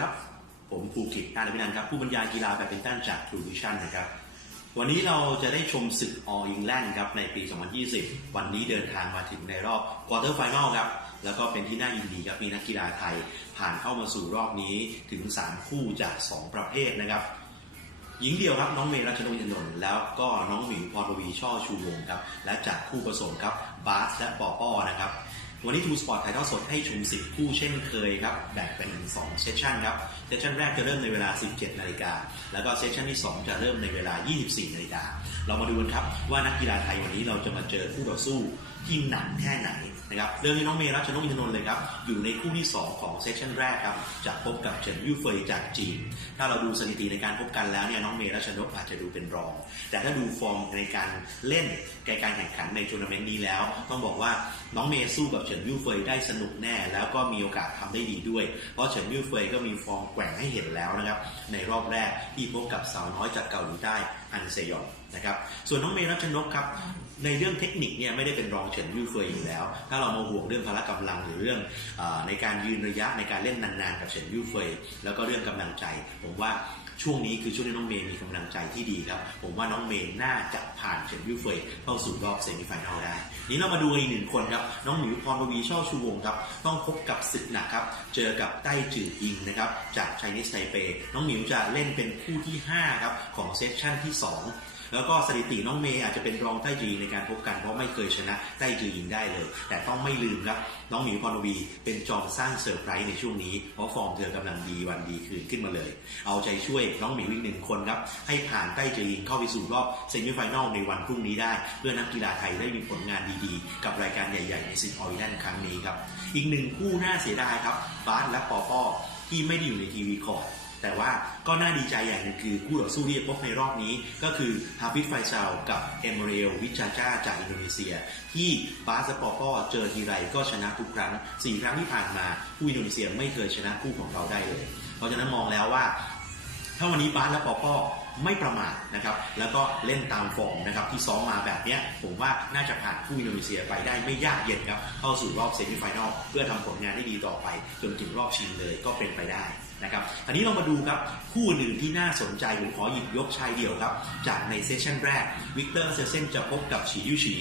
ครับ ผมภูกิจอารพินันท์ครับ ผู้บรรยายกีฬาแบดมินตันจาก True Vision นะครับ วันนี้เราจะได้ชมศึก All England ครับในปี 2020 วันนี้เดินทางมาถึงในรอบ Quarter Final ครับ แล้วก็เป็นที่น่ายินดีครับ มีนักกีฬาไทย ผ่านเข้ามาสู่รอบนี้ถึง 3 คู่จาก 2 ประเภทนะครับหญิงเดียวครับน้องเมย์รัชนกอินทนนท์แล้วก็น้องหมิวพรปวีช่อชูวงครับและจากคู่ผสมครับบาสและปอป้อนะครับ วันนี้ทูสปอร์ตถ่ายทอดสดให้ชม 10 คู่เช่นเคยครับ แบ่งเป็น2เซสชันครับ เซสชันแรกจะเริ่มในเวลา 17 นาฬิกา แล้วก็เซสชันที่ 2 จะเริ่มในเวลา 24 นาฬิกา เรามาดูกันครับว่านักกีฬาไทยวันนี้เราจะมาเจอคู่ต่อสู้ที่หนักแค่ไหน นะครับเริ่มที่น้องเมย์รัชนกอินทนนท์เลยครับอยู่ในคู่ที่ 2 ของเซสชันแรกครับจะพบกับเฉินยู่เฟยจากจีน ถ้าเราดูสถิติในการพบกันแล้วเนี่ยน้องเมย์รัชนกอาจจะดูเป็นรอง แต่ถ้าดูฟอร์มในการเล่นในการแข่งขันในทัวร์นาเมนต์นี้แล้ว ต้องบอกว่าน้องเมย์สู้กับเฉินยู่เฟยได้สนุกแน่ แล้วก็มีโอกาสทำได้ดีด้วย เพราะเฉินยู่เฟยก็มีฟอร์มแกว่งให้เห็นแล้วนะครับในรอบแรกที่พบกับสาวน้อยจากเกาหลีใต้ อันเซยองนะครับส่วนน้องเมย์รัชนกครับในเรื่องเทคนิคเนี่ยไม่ได้เป็นรองเฉินยู่เฟยอยู่แล้ว ถ้าเรามาห่วงเรื่องพละกำลังหรือเรื่องอในการยืนระยะในการเล่นนานๆกับเฉินยู่เฟยแล้วก็เรื่องกำลังใจ ผมว่าช่วงนี้คือช่วงที่น้องเมย์มีกำลังใจที่ดีครับ ผมว่าน้องเมย์น่าจะผ่านเฉินยู่เฟยเข้าสู่รอบเซมิไฟแนลได้ นี้เรามาดูอีกหนึ่งคนครับ น้องหมิวพรปวีช่อชูวงครับ ต้องพบกับศึกหนักครับ เจอกับไต้จืออิงนะครับ จากไชนีสไทเป น้องหมิวจะเล่นเป็นคู่ที่ 5 ครับ ของเซสชั่นที่2 แล้วก็สถิติน้องเมย์อาจจะเป็นรองไต้จีในการพบกันเพราะไม่เคยชนะไต้จียิงได้เลย แต่ต้องไม่ลืมครับ น้องหมิวพรวีเป็นจอมสร้างเซอร์ไพรส์ในช่วงนี้ เพราะฟอร์มเธอกำลังดีวันดีคืนขึ้นมาเลย เอาใจช่วยน้องหมิวอีกหนึ่งคนครับ ให้ผ่านไต้จีเข้าไปสู่รอบเซมิไฟแนลในวันพรุ่งนี้ได้ เพื่อนักกีฬาไทยได้มีผลงานดีๆ กับรายการใหญ่ ๆ ในศึกออริแลนด์ครั้งนี้ครับอีกหนึ่งคู่น่าเสียดายครับบาสและปอปอที่ไม่ได้อยู่ในทีวีคอร์ด แต่ว่าก็น่าดีใจอย่างหนึ่งคือคู่ต่อสู้ที่จะพบในรอบนี้ ก็คือฮาฟิดไฟซาวกับเอมเรลวิชาจ้าจากอินโดนีเซีย ที่บาสและปอปอเจอทีไรก็ชนะทุกครั้ง4ครั้งที่ผ่านมาผู้อินโดนีเซียไม่เคยชนะคู่ของเราได้เลย เพราะฉะนั้นมองแล้วว่า ถ้าวันนี้บาสและปอปอ ไม่ประมาทนะครับ แล้วก็เล่นตามฟอร์มนะครับที่ซ้อมมาแบบนี้ผมว่าน่าจะผ่านคู่อินโดนีเซียไปได้ไม่ยากเย็นครับ เข้าสู่รอบเซมิไฟแนลเพื่อทำผลงานให้ดีต่อไป จนถึงรอบชิงเลยก็เป็นไปได้นะครับทีนี้เรามาดูครับคู่อื่นที่น่าสนใจผมขอหยิบยกชายเดี่ยวครับ จากในเซสชั่นแรกวิกเตอร์เซเซนจะพบกับฉียูฉี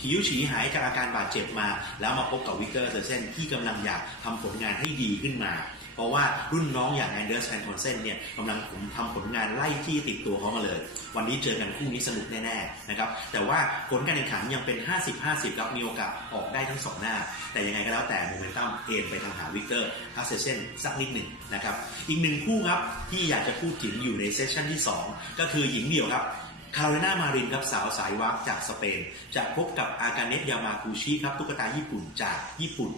ฉียูฉีหายจากอาการบาดเจ็บมา แล้วมาพบกับวิกเตอร์เซเซนที่กำลังอยากทำผลงานให้ดีขึ้นมา เพราะว่ารุ่นน้องอย่างแอนเดอร์สแฟนคอนเซนเนี่ยกำลังผมทำผลงานไล่ที่ติดตัวเขามาเลย วันนี้เจอกันคู่นี้สนุกแน่ๆนะครับแต่ว่าผลการแข่งขันยังเป็น 50-50ครับมีโอกาสออกได้ทั้งสองหน้า แต่ยังไงก็แล้วแต่โมเมนตัมเอ็นไปทางหาวิกเตอร์ทัสเซเซนสักนิดหนึ่งนะครับอีกหนึ่งคู่ครับที่อยากจะพูดถึงอยู่ในเซสชั่นที่ 2 ก็คือหญิงเดี่ยวครับคาร์ i นามารินครับสาวสายวักจากสเปน จะพบกับอากาเนตยามากูชิครับตุ๊กตาญี่ปุ่นจากญี่ปุ่น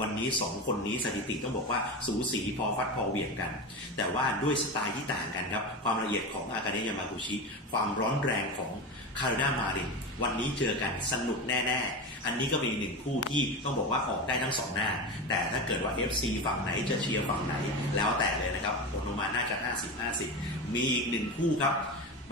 วันนี้ 2 คนนี้สถิติต้องบอกว่าสูสีพอฟัดพอเหวี่ยงกัน แต่ว่าด้วยสไตล์ที่ต่างกันครับ ความละเอียดของอากาเนยามากูชิ ความร้อนแรงของคาร์นามารินวันนี้เจอกันสนุกแน่ๆ อันนี้ก็เป็นอีกหนึ่งคู่ที่ต้องบอกว่าออกได้ทั้งสองหน้า แต่ถ้าเกิดว่า FC ฝั่งไหนจะเชียร์ฝั่งไหนแล้วแต่เลยนะครับผลออกมาน่าจะ 50-50 มีอีกหนึ่งคู่ครับ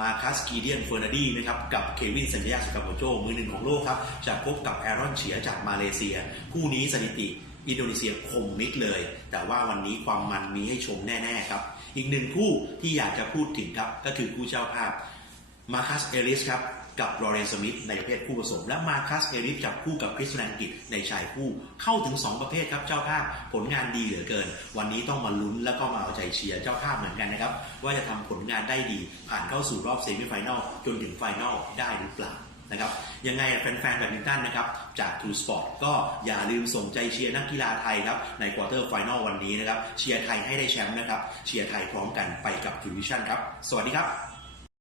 มาคัสกีเดียนเฟอร์นาดีนะครับกับเควินสัญญาสกาโปโจมือหนึ่งของโลกครับจะพบกับแอรอนเฉียจากมาเลเซีย คู่นี้สถิติ อินโดนีเซียคมมิดเลย แต่ว่าวันนี้ความมันมีให้ชมแน่ ๆ ครับ อีกหนึ่งคู่ที่อยากจะพูดถึงครับ ก็คือคู่เจ้าภาพมาคัสเอริสครับกับลอเรนสมิธในประเภทคู่ผสม และมาคัสเอริสจับคู่กับคริสแลนกิตในชายคู่เข้าถึง 2 ประเภทครับเจ้าภาพผลงานดีเหลือเกิน วันนี้ต้องมาลุ้นแล้วก็มาเอาใจเชียร์เจ้าภาพเหมือนกันนะครับ ว่าจะทำผลงานได้ดี ผ่านเข้าสู่รอบเซมิไฟแนลจนถึงไฟแนลได้หรือเปล่า นะครับยังไงแฟนๆแบดมินตันนะครับจากทูสปอร์ตก็อย่าลืมส่งใจเชียร์นักกีฬาไทยครับในควอเตอร์ไฟแนลวันนี้นะครับเชียร์ไทยให้ได้แชมป์นะครับเชียร์ไทยพร้อมกันไปกับทูวิชั่นครับ สวัสดีครับ